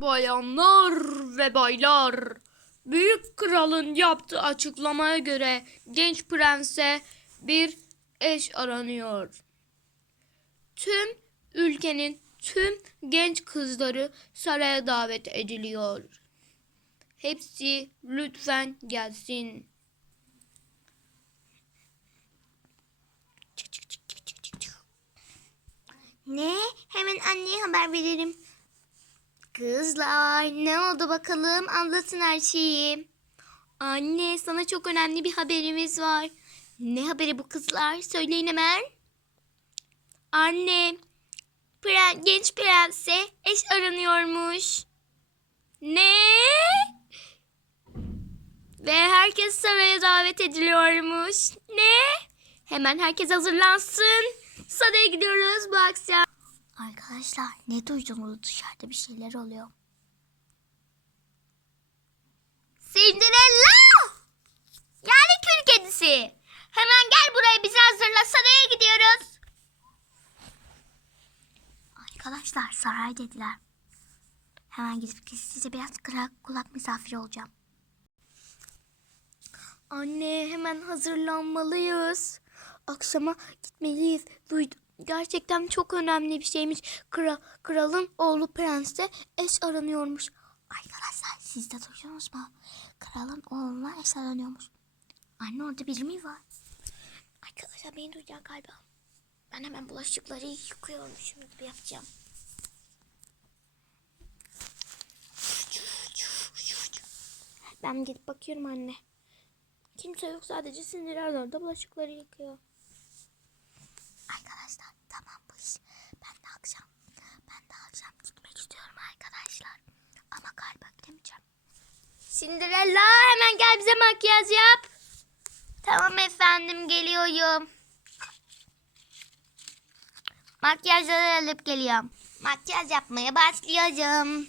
Bayanlar ve baylar, büyük kralın yaptığı açıklamaya göre genç prense bir eş aranıyor. Tüm ülkenin tüm genç kızları saraya davet ediliyor. Hepsi lütfen gelsin. Ne? Hemen anneye haber verelim. Kızlar ne oldu bakalım anlatın her şeyi. Anne sana çok önemli bir haberimiz var. Ne haberi bu kızlar söyleyin hemen. Anne pre genç prense eş aranıyormuş. Ne? Ve herkes saraya davet ediliyormuş. Ne? Hemen herkes hazırlansın. Saraya gidiyoruz bu akşam. Arkadaşlar ne duydunuz dışarıda bir şeyler oluyor. Cinderella! Yani kül kedisi. Hemen gel buraya bizi hazırla saraya gidiyoruz. Arkadaşlar saray dediler. Hemen gidip size biraz kırak kulak misafir olacağım. Anne hemen hazırlanmalıyız. Akşama gitmeliyiz. Duydum gerçekten çok önemli bir şeymiş. Kral, kralın oğlu prens de eş aranıyormuş. Arkadaşlar siz de duydunuz mu? Kralın oğluna eş aranıyormuş. Anne orada biri mi var? Arkadaşlar beni duyacak galiba. Ben hemen bulaşıkları yıkıyorum şimdi bir yapacağım. Ben gidip bakıyorum anne. Kimse yok sadece sinirler orada bulaşıkları yıkıyor. Arkadaşlar tamammış. Ben de akşam ben de akşam gitmek istiyorum arkadaşlar. Ama galiba gidemeyeceğim. Cinderella hemen gel bize makyaj yap. Tamam efendim geliyorum. Makyajları alıp geliyorum. Makyaj yapmaya başlayacağım.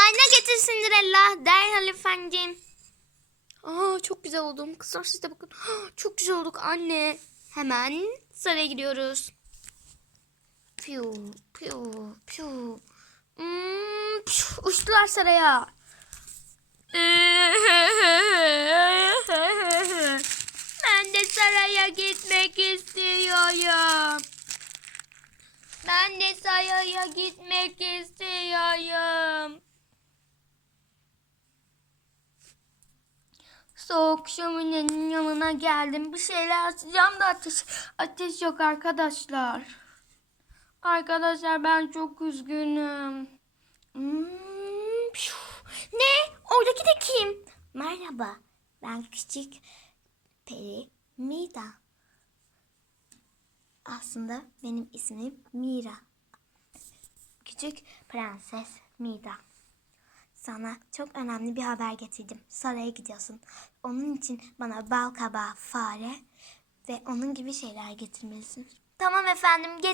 Ayna getirsin Allah derhal efendim. Aa çok güzel oldum. Kızlar siz de bakın. Ha, çok güzel olduk anne. Hemen saraya gidiyoruz. Piu piu piu. Hmm, pş, uçtular saraya. ben de saraya gitmek istiyorum. Ben de saraya gitmek istiyorum. Soğuk şöminenin yanına geldim. Bir şeyler açacağım da ateş, ateş yok arkadaşlar. Arkadaşlar ben çok üzgünüm. Hmm, püf. ne? Oradaki de kim? Merhaba. Ben küçük peri Mida. Aslında benim ismim Mira. Küçük prenses Mida. Sana çok önemli bir haber getirdim. Saraya gidiyorsun. Onun için bana bal kabağı, fare ve onun gibi şeyler getirmelisin. Tamam efendim, getirdim.